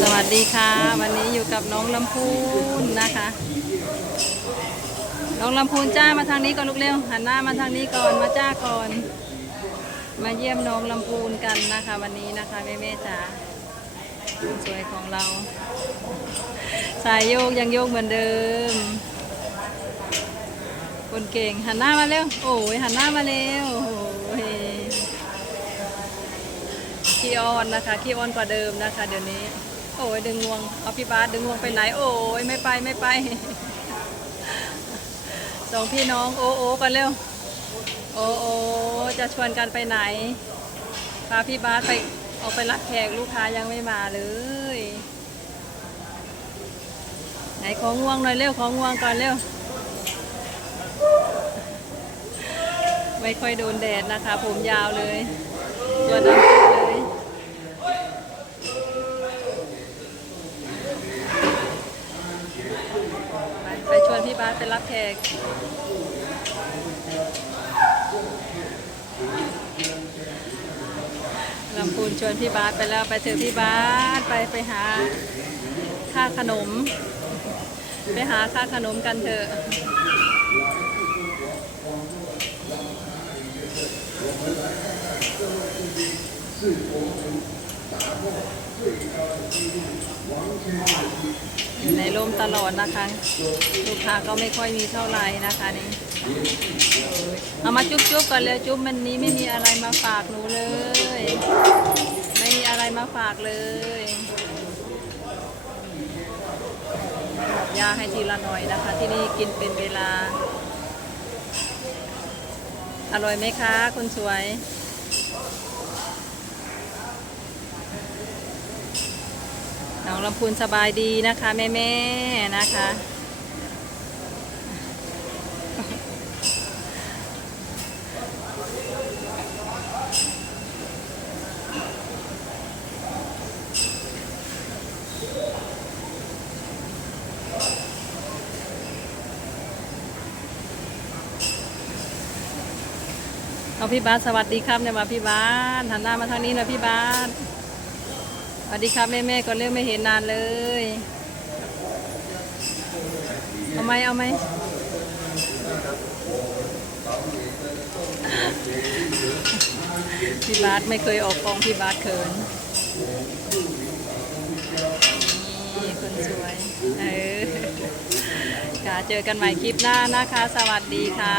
สวัสดีค่ะ วันนี้อยู่กับน้องลำพูนนะคะ น้องลำพูนจ้ามาทางนี้ก่อนลูกเร็วหันหน้ามาทางนี้ก่อนมาจ้าก่อน มาเยี่ยมน้องลำพูนกันนะคะ วันนี้นะคะแม่แม่จ๋าสวยของเรา สายโยกยังโยกเหมือนเดิม คนเก่งหันหน้ามาเร็วโอ้ยหันหน้ามาเร็วโอ้ยขี้อ้อนนะคะขี้อ้อนกว่าเดิมนะคะเดี๋ยวนี้ โอ้ยดึงงวง เอาพี่บาสดึงงวงไปไหน โอ้ยไม่ไปไม่ไปสองพี่น้องโอ้โอ้กันเร็ว โอ้โอ้จะชวนกันไปไหนพาพี่บาสไปออกไปรับแขกลูกค้ายังไม่มาเลย ไหนของง่วงหน่อยเร็วของง่วงก่อนเร็วไม่ค่อยโดนแดดนะคะ ผมยาวเลยตัวดำเลย ไปไปชวนพี่บาส ไปรับแขกลำพูนชวนพี่บาสไปแล้วไปเจอพี่บาสไปไปหาค่าขนม ไปหาค่าขนมกันเถอะ อยู่ในร่มตลอดนะคะ ลูกค้าก็ไม่ค่อยมีเท่าไหร่นะคะนี่เอามาจุ๊บจุ๊บก่อนเลยจุ๊บมันนี้ไม่มีอะไรมาฝากหนูเลย ไม่มีอะไรมาฝากเลยยาให้ทีละหน่อยนะคะ ที่นี่กินเป็นเวลา อร่อยไหมคะ คุณสวย น้องลำพูนสบายดีนะคะแม่แม่นะคะ เอาพี่บาสสวัสดีครับเนี่ยมาพี่บาสหันหน้ามาทางนี้นะพี่บาสส วัสดีครับแม่แม่ก็เรื่องไม่เห็นนานเลย เอาไหมเอาไหมพี่บาสไม่เคยออกกองพี่บาสเขินนี่คนสวยเออค่ะเจอกันใหม่คลิปหน้านะคะ สวัสดีค่ะ